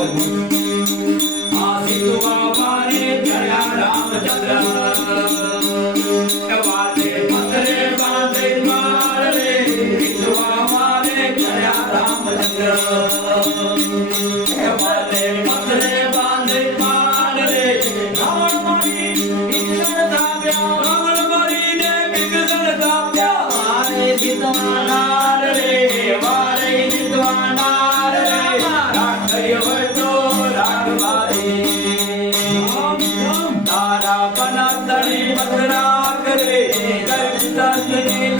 Thank you. I Santa Nina.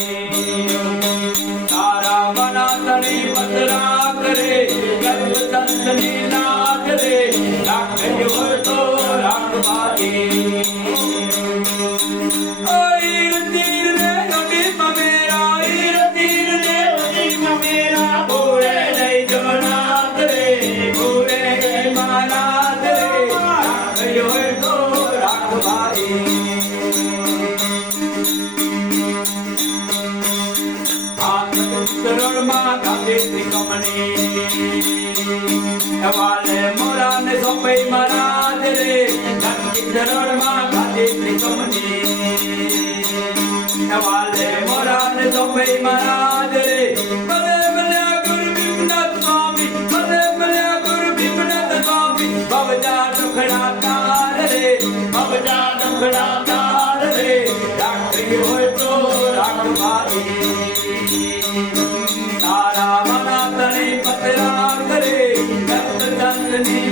City Company. Awale mora ne sopai maradere, gangi darar ma City Company. Awale mora ne sopai maradere, bale bale gur bipnat swami, bale bale gur bipnat swami, babja dukhda tarare, babja dukhda tarare, rakhi hoy to rakh. Anthony